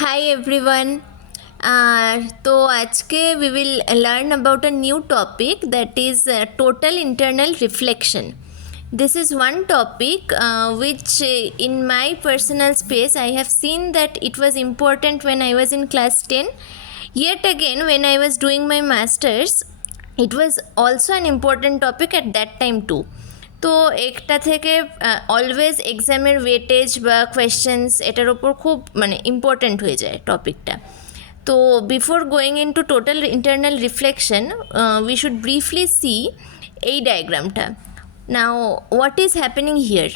Hi everyone. तो आज के we will learn about a new topic that is total internal reflection. This is one topic which in my personal space I have seen that it was important when I was in class 10. Yet again when I was doing my masters, it was also an important topic at that time too. তো একটা থেকে অলওয়েজ এক্সামের ওয়েটেজ বা কোয়েশ্চেন্স এটার ওপর খুব ইম্পর্ট্যান্ট হয়ে যায় টপিকটা। তো before going into total internal reflection we should briefly see এই ডায়াগ্রামটা। Now what is happening here?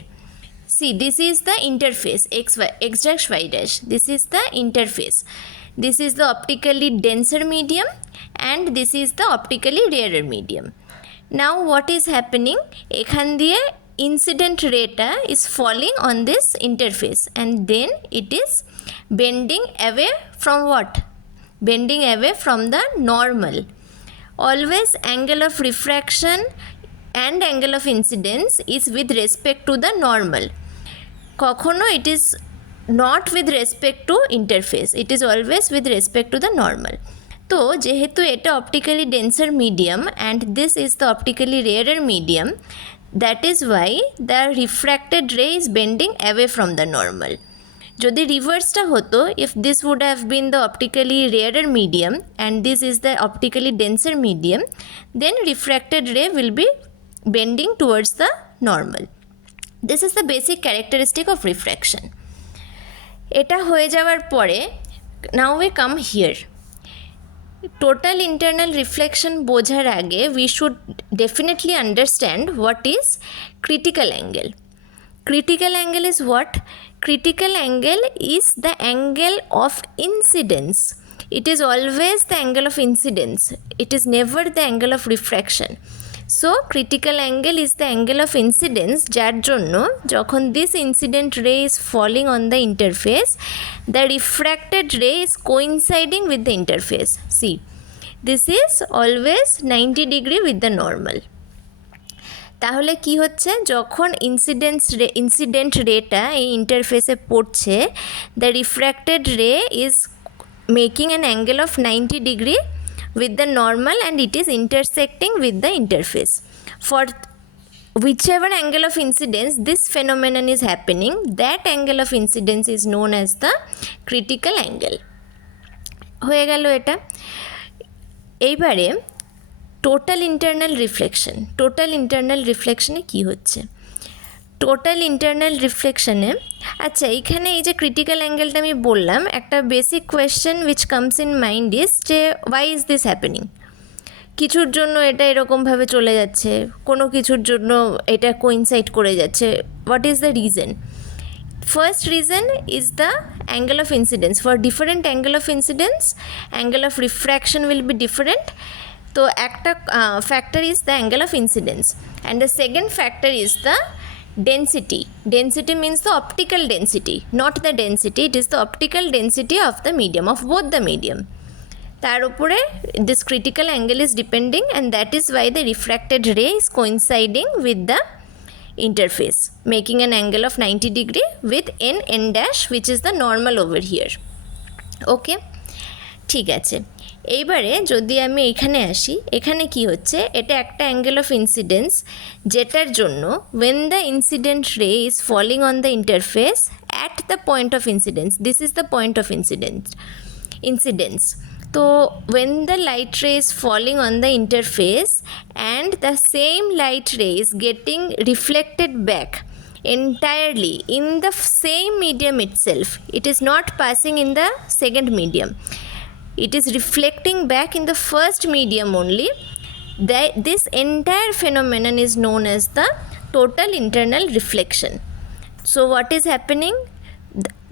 See, this is the interface x dash y dash. This is the interface. This is the optically denser medium and this is the optically rarer medium. Now what is happening? এখান দিয়ে incident rate is falling on this interface and then it is bending away from what? Bending away from the normal. Always angle of refraction and angle of incidence is with respect to the normal. কখনো it is not with respect to interface, it is always with respect to the normal. তো যেহেতু এটা optically denser medium and this is the optically rarer medium, that is why the refracted ray is bending away from the normal. যদি রিভার্সটা হতো, if this would have been the optically rarer medium and this is the optically denser medium, then refracted ray will be bending towards the normal. This is the basic characteristic of refraction. এটা হয়ে যাওয়ার পরে now we come here. Total internal reflection বোঝার আগে we should definitely understand what is critical angle. Critical angle is what? Critical angle is the angle of incidence. It is always the angle of incidence, it is never the angle of refraction. So critical angle is the angle of incidence, যার জন্য যখন this incident ray is falling on the interface, the refracted ray is coinciding with the interface. See, this is always 90 degree with the normal. তাহলে কি হচ্ছে, যখন ইনসিডেন্ট রেটা এই ইন্টারফেসে পড়ছে, the refracted ray is making an angle of 90 degree with the normal and it is intersecting with the interface. For whichever angle of incidence this phenomenon is happening, that angle of incidence is known as the critical angle. হয়ে গেল এটা। এইবারে total internal reflection. Total internal রিফ্লেকশনে কী হচ্ছে? Total internal রিফ্লেকশনে, আচ্ছা এইখানে এই যে ক্রিটিক্যাল অ্যাঙ্গেলটা আমি বললাম, একটা basic question which comes in mind is যে ওয়াই ইজ দিস হ্যাপেনিং? কিছুর জন্য এটা এরকমভাবে চলে যাচ্ছে, কোনো কিছুর জন্য এটা কোইনসাইড করে যাচ্ছে। What is the reason? First reason is the angle of incidence. For different angle of incidence angle of refraction will be different. তো একটা factor is the angle of incidence and the second factor is the density. Density means the optical density, not the density, it is the optical density of the medium, of both the medium. তার উপরে this critical angle is depending and that is why the refracted ray is coinciding with the interface, making an angle of 90 degree with n dash which is the normal over here. Okay, ঠিক আছে। এইবারে যদি আমি এখানে আসি, এখানে কি হচ্ছে, এটা একটা অ্যাঙ্গেল অফ ইনসিডেন্স যেটার জন্য when the incident ray is falling on the interface at the point of incidence, this is the point of incidence. তো when the light ray is falling on the interface and the same light ray is getting reflected back entirely in the same medium itself, it is not passing in the second medium, it is reflecting back in the first medium only. This entire phenomenon is known as the total internal reflection. So what is happening?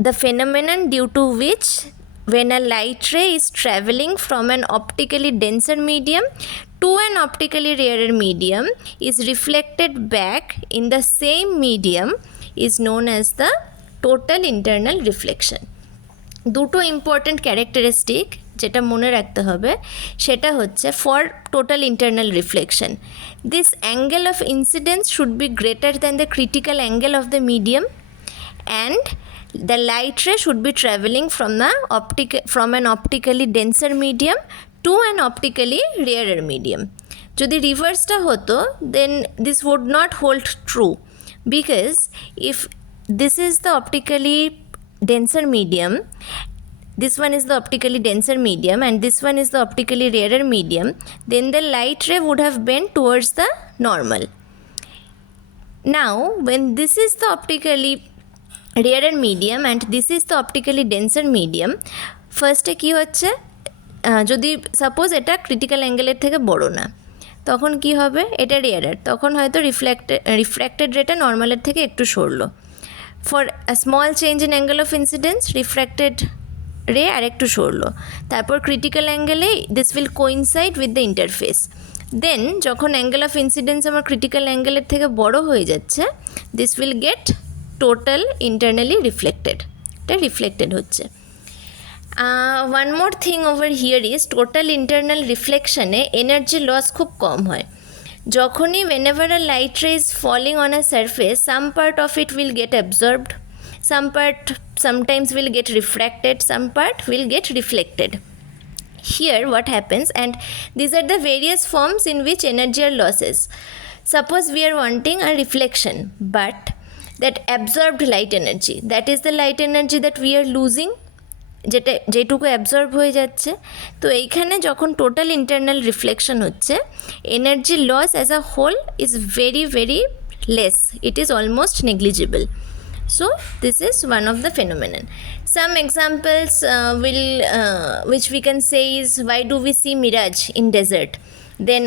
The phenomenon due to which when a light ray is traveling from an optically denser medium to an optically rarer medium is reflected back in the same medium is known as the total internal reflection. দুটো important characteristic যেটা মনে রাখতে হবে সেটা হচ্ছে, for total internal reflection this angle of incidence should be greater than the critical angle of the medium and the light ray should be traveling from an optically denser medium to an optically rarer medium. যদি রিভার্সটা হতো then this would not hold true, because if this is the optically denser medium, this one is the optically denser medium and this one is the optically rarer medium, then the light ray would have bent towards the normal. Now when this is the optically rarer medium and this is the optically denser medium, ফার্স্টে কী হচ্ছে, যদি সাপোজ এটা ক্রিটিক্যাল অ্যাঙ্গেলের থেকে বড় না, তখন কি হবে, এটা রেয়ারার, তখন হয়তো রিফ্র্যাক্টেড রেটা নর্মালের থেকে একটু সরলো। For a small change in angle of incidence refracted ray আর একটু সরলো, তারপর ক্রিটিক্যাল অ্যাঙ্গেলে this will coincide with the interface. Then যখন অ্যাঙ্গেল অফ ইনসিডেন্স আমার ক্রিটিক্যাল অ্যাঙ্গেলের থেকে বড় হয়ে যাচ্ছে, this will get totally internally reflected, এটা রিফ্লেক্টেড হচ্ছে। One more thing over here is total internal রিফ্লেকশনে এনার্জি লস খুব কম হয়। যখনই whenever a light ray is falling on a surface, some part of it will get absorbed, some part sometimes will get refracted, some part will get reflected. Here what happens, and these are the various forms in which energy are losses. Suppose we are wanting a reflection, but that absorbed light energy, that is the light energy that we are losing, যেটুকু absorb হয়ে যাচ্ছে। তো এইখানে যখন total internal reflection হচ্ছে, energy loss as a whole is very very less, it is almost negligible. So this is one of the phenomenon. Some examples which we can say is, why do we see mirage in desert? Then